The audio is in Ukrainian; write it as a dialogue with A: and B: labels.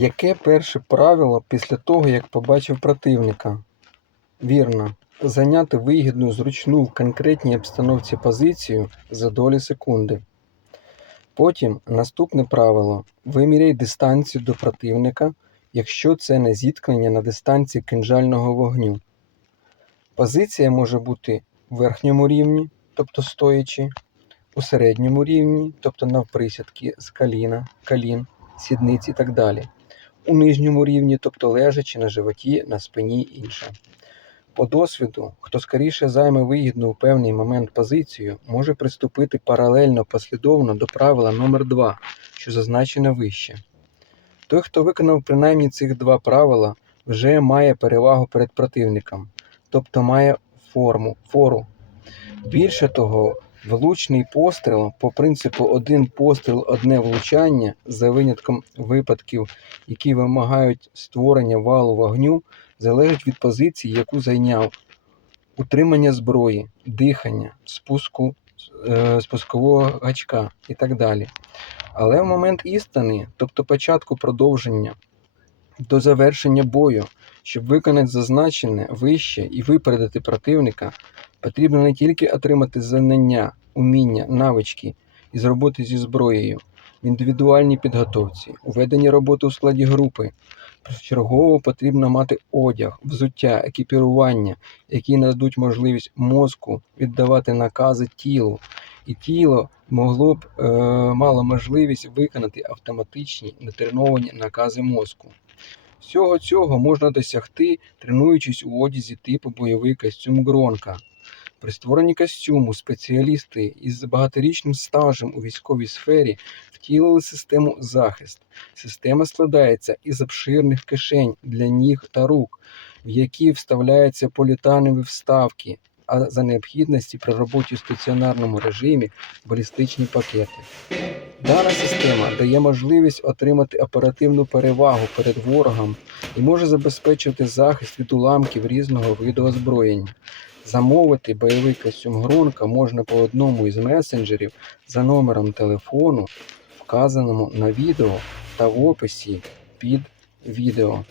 A: Яке перше правило після того, як побачив противника? Вірно. Зайняти вигідну, зручну в конкретній обстановці позицію за долі секунди. Потім наступне правило. Виміряй дистанцію до противника, якщо це не зіткнення на дистанції кинжального вогню. Позиція може бути в верхньому рівні, тобто стоячи, у середньому рівні, тобто навприсядки з коліна, колін, сідниць і так далі. У нижньому рівні, тобто лежачи на животі, на спині інше. По досвіду, хто скоріше займе вигідну у певний момент позицію, може приступити паралельно послідовно до правила номер 2 що зазначено вище. Той, хто виконав принаймні цих два правила, вже має перевагу перед противником, тобто має форму, фору. Більше того, влучний постріл по принципу один постріл, одне влучання, за винятком випадків, які вимагають створення валу вогню, залежить від позиції, яку зайняв, утримання зброї, дихання, спуску е, спускового гачка і так далі. Але в момент істини, тобто початку продовження до завершення бою, щоб виконати зазначене вище і випередити противника, потрібно не тільки отримати знання, уміння, навички із роботи зі зброєю, в індивідуальній підготовці, веденні роботи у складі групи. Першочергово потрібно мати одяг, взуття, екіпірування, які нададуть можливість мозку віддавати накази тілу, і тіло могло б е, мало можливість виконати автоматичні нетреновані накази мозку. Всього цього можна досягти, тренуючись у одязі типу бойовий костюм Гронка. При створенні костюму спеціалісти із багаторічним стажем у військовій сфері втілили систему захист. Система складається із обширних кишень для ніг та рук, в які вставляються політанові вставки, а за необхідності при роботі в стаціонарному режимі балістичні пакети. Дана система дає можливість отримати оперативну перевагу перед ворогом і може забезпечувати захист від уламків різного виду озброєння. Замовити бойовий костюм Гронка можна по одному із месенджерів за номером телефону, вказаному на відео та в описі під відео.